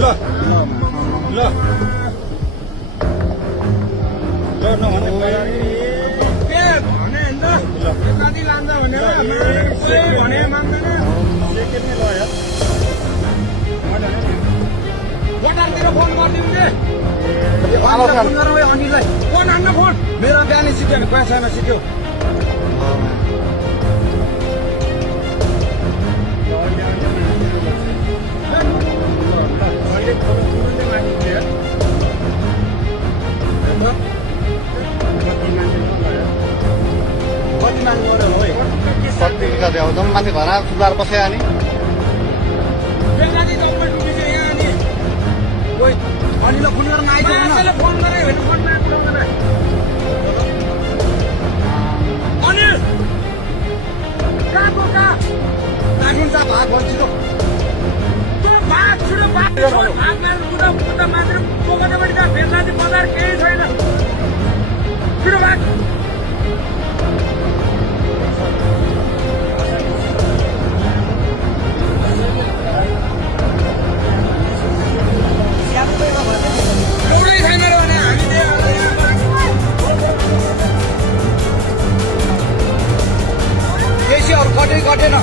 ल ल ल नभने के भने ल कति लान्छ भनेर भने मान्दैन सेकेन्डमै ल यार होटलतिर फोन गरिदिनु के आलो फोन गरौँ है अनिललाई फोन हान्न फोन मेरो बिहानै सिक्यो भने पैसामा सिक्यो कति माग्नु पर्यो है कति कति अब जम्मा मान्छे घर आएर सुधार बस्यो अनि बेकारी जम्मै डुबिसक्यो यहाँ अनि ओइ अनिललाई फोन गरेर आइसक्यो फोन गरेँ भने फोनमा उठाउँदैन अनिल कहाँको कहाँ हुन्छ भाग भन्छ भाग छिटो भाग भाग मारेर कुदा मात्र पोखरीबाट कहाँ बेलनाथी बजार केही छैन छिटो भाग एउटै छैन रे भने हामीले केसीहरू कटेन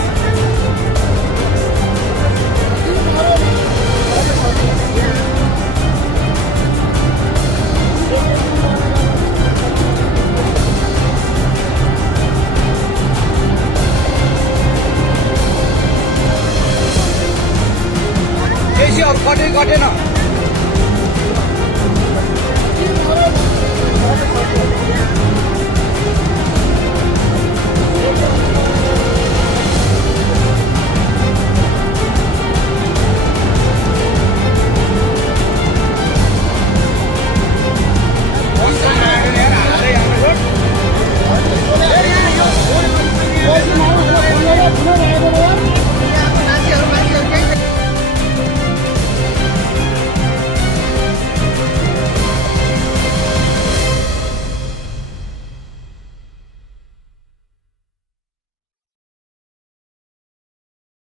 केसीहरू कटेन